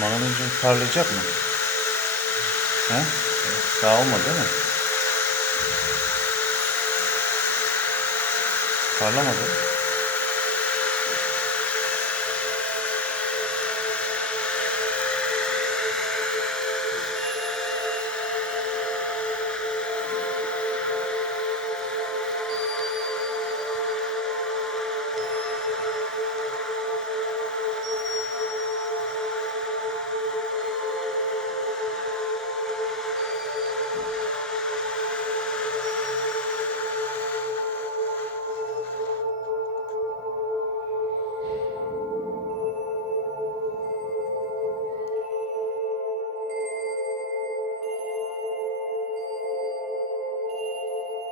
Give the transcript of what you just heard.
Magnezyum parlayacak mı? He? Daha olmadı değil mi? Parlamadı.